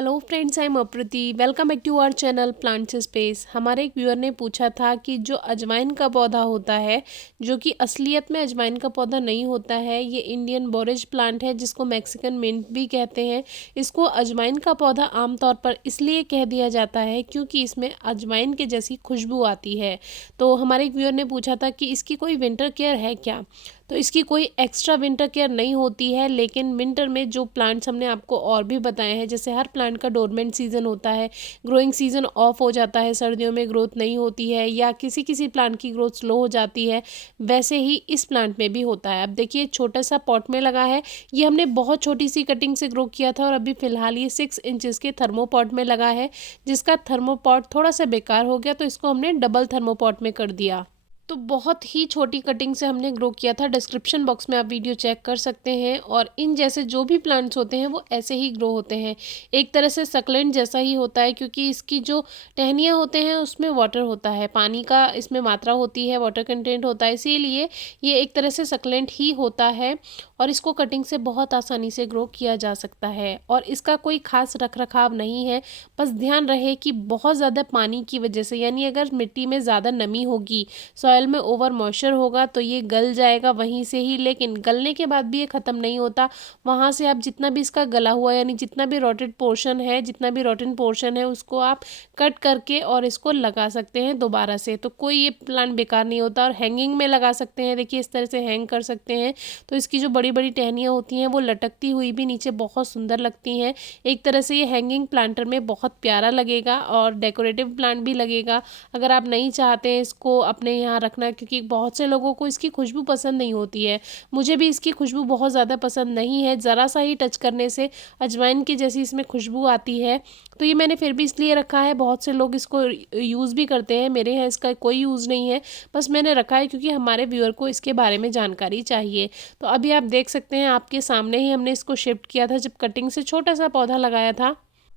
Hello friends, I am Aprati. Welcome back to our channel plants space. हमारे एक viewer ने पूछा था कि जो अजवाइन का पौधा होता है, जो कि असलियत में अजवाइन का पौधा नहीं होता है, ये इंडियन बोरेज प्लांट है जिसको मैक्सिकन मिंट भी कहते हैं। इसको अजवाइन का पौधा आमतौर पर इसलिए कह दिया जाता है क्योंकि इसमें अजवाइन के जैसी खुशबू आती है। तो हमारे एक व्यूअर ने पूछा था कि इसकी कोई विंटर केयर है क्या। तो इसकी कोई एक्स्ट्रा विंटर केयर नहीं होती है, लेकिन विंटर में जो प्लांट्स हमने आपको और भी बताए हैं, जैसे हर प्लांट का डोरमेंट सीजन होता है, ग्रोइंग सीजन ऑफ हो जाता है, सर्दियों में ग्रोथ नहीं होती है या किसी किसी प्लांट की ग्रोथ स्लो हो जाती है, वैसे ही इस प्लांट में भी होता है। अब देखिए, छोटा सा पॉट में लगा है। ये हमने बहुत छोटी सी कटिंग से ग्रो किया था और अभी फिलहाल ये 6 इंचेस के थर्मोपॉट में लगा है, जिसका थर्मोपॉट थोड़ा सा बेकार हो गया, तो इसको हमने डबल थर्मोपॉट में कर दिया। तो बहुत ही छोटी कटिंग से हमने ग्रो किया था। डिस्क्रिप्शन बॉक्स में आप वीडियो चेक कर सकते हैं। और इन जैसे जो भी प्लांट्स होते हैं वो ऐसे ही ग्रो होते हैं, एक तरह से सकलेंट जैसा ही होता है, क्योंकि इसकी जो टहनियाँ होते हैं उसमें वाटर होता है, पानी का इसमें मात्रा होती है, वाटर कंटेंट होता है, इसीलिए ये एक तरह से सकलेंट ही होता है। और इसको कटिंग से बहुत आसानी से ग्रो किया जा सकता है और इसका कोई खास रख रखाव नहीं है। बस ध्यान रहे कि बहुत ज़्यादा पानी की वजह से, यानी अगर मिट्टी में ज़्यादा नमी होगी, सॉइल में ओवर मॉइस्चर होगा, तो ये गल जाएगा वहीं से ही। लेकिन गलने के बाद भी ये ख़त्म नहीं होता। वहाँ से आप जितना भी इसका गला हुआ, यानी जितना भी रॉटेड पोर्शन है, जितना भी रॉटन पोर्शन है, उसको आप कट करके और इसको लगा सकते हैं दोबारा से। तो कोई ये प्लांट बेकार नहीं होता। और हैंगिंग में लगा सकते हैं, देखिए इस तरह से हैंग कर सकते हैं, तो इसकी जो बड़ी बड़ी टहनियाँ होती हैं वो लटकती हुई भी नीचे बहुत सुंदर लगती हैं। एक तरह से ये हैंगिंग प्लांटर में बहुत प्यारा लगेगा और डेकोरेटिव प्लांट भी लगेगा। अगर आप नहीं चाहते हैं इसको अपने यहाँ रखना, क्योंकि बहुत से लोगों को इसकी खुशबू पसंद नहीं होती है, मुझे भी इसकी खुशबू बहुत ज़्यादा पसंद नहीं है। ज़रा सा ही टच करने से अजवाइन की जैसी इसमें खुशबू आती है। तो ये मैंने फिर भी इसलिए रखा है, बहुत से लोग इसको यूज़ भी करते हैं, मेरे यहाँ इसका कोई यूज़ नहीं है, बस मैंने रखा है क्योंकि हमारे व्यूअर को इसके बारे में जानकारी चाहिए। तो अभी आप देख सकते हैं, आपके सामने ही हमने इसको शिफ्ट किया था जब कटिंग से छोटा सा पौधा लगाया था,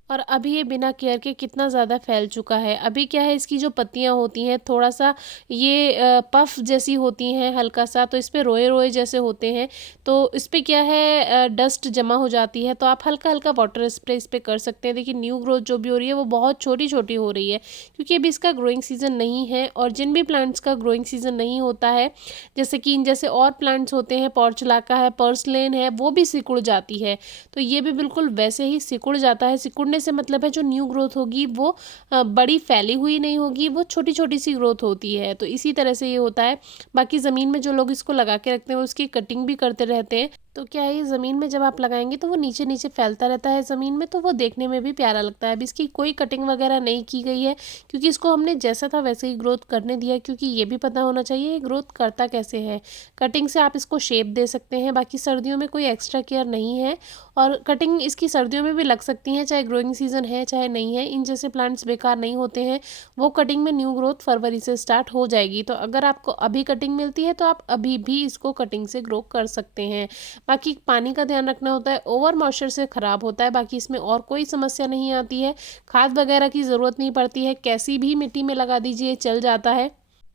और अभी ये बिना केयर के कितना ज़्यादा फैल चुका है। अभी क्या है, इसकी जो पत्तियां होती हैं थोड़ा सा ये पफ जैसी होती हैं हल्का सा, तो इस पर रोए रोए जैसे होते हैं। तो इस पर क्या है, डस्ट जमा हो जाती है, तो आप हल्का हल्का वाटर स्प्रे इस पर कर सकते हैं। देखिए न्यू ग्रोथ जो भी हो रही है वो बहुत छोटी छोटी हो रही है, क्योंकि अभी इसका ग्रोइंग सीजन नहीं है। और जिन भी प्लांट्स का ग्रोइंग सीजन नहीं होता है, जैसे कि इन जैसे और प्लांट्स होते हैं, पोर्चलाका है, पर्सलेन है, वो भी सिकुड़ जाती है। तो ये भी बिल्कुल वैसे ही सिकुड़ जाता है। सिकुड़ने से मतलब है जो न्यू ग्रोथ होगी वो बड़ी फैली हुई नहीं होगी, वो छोटी छोटी सी ग्रोथ होती है। तो इसी तरह से ये होता है। बाकी ज़मीन में जो लोग इसको लगा के रखते हैं वो उसकी कटिंग भी करते रहते हैं। तो क्या है, ये ज़मीन में जब आप लगाएंगे तो वो नीचे नीचे फैलता रहता है ज़मीन में, तो वो देखने में भी प्यारा लगता है। अब इसकी कोई कटिंग वगैरह नहीं की गई है, क्योंकि इसको हमने जैसा था वैसे ही ग्रोथ करने दिया है, क्योंकि ये भी पता होना चाहिए ये ग्रोथ करता कैसे है। कटिंग से आप इसको शेप दे सकते हैं, बाकी सर्दियों में कोई एक्स्ट्रा केयर नहीं है। और कटिंग इसकी सर्दियों में भी लग सकती हैं, चाहे ग्रोइंग सीजन है चाहे नहीं है। इन जैसे प्लांट्स बेकार नहीं होते हैं, वो कटिंग में न्यू ग्रोथ फरवरी से स्टार्ट हो जाएगी। तो अगर आपको अभी कटिंग मिलती है तो आप अभी भी इसको कटिंग से ग्रो कर सकते हैं। बाकी पानी का ध्यान रखना होता है, ओवर मॉइस्चर से ख़राब होता है, बाकी इसमें और कोई समस्या नहीं आती है। खाद वगैरह की ज़रूरत नहीं पड़ती है, कैसी भी मिट्टी में लगा दीजिए चल जाता है।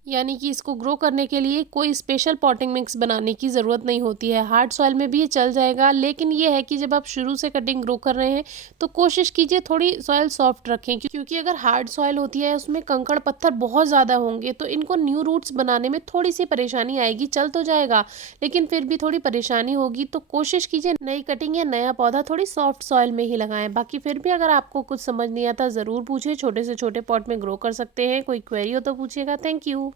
यानी कि इसको ग्रो करने के लिए कोई स्पेशल पॉटिंग मिक्स बनाने की ज़रूरत नहीं होती है, हार्ड सॉइल में भी ये चल जाएगा। लेकिन ये है कि जब आप शुरू से कटिंग ग्रो कर रहे हैं तो कोशिश कीजिए थोड़ी सॉइल सॉफ्ट रखें, क्योंकि अगर हार्ड सॉइल होती है उसमें कंकड़ पत्थर बहुत ज़्यादा होंगे, तो इनको न्यू रूट्स बनाने में थोड़ी सी परेशानी आएगी। चल तो जाएगा लेकिन फिर भी थोड़ी परेशानी होगी। तो कोशिश कीजिए नई कटिंग या नया पौधा थोड़ी सॉफ्ट सॉइल में ही लगाएं। बाकी फिर भी अगर आपको कुछ समझ नहीं आता ज़रूर पूछिए, छोटे से छोटे पॉट में ग्रो कर सकते हैं। कोई क्वेरी हो तो पूछिएगा। Thank you.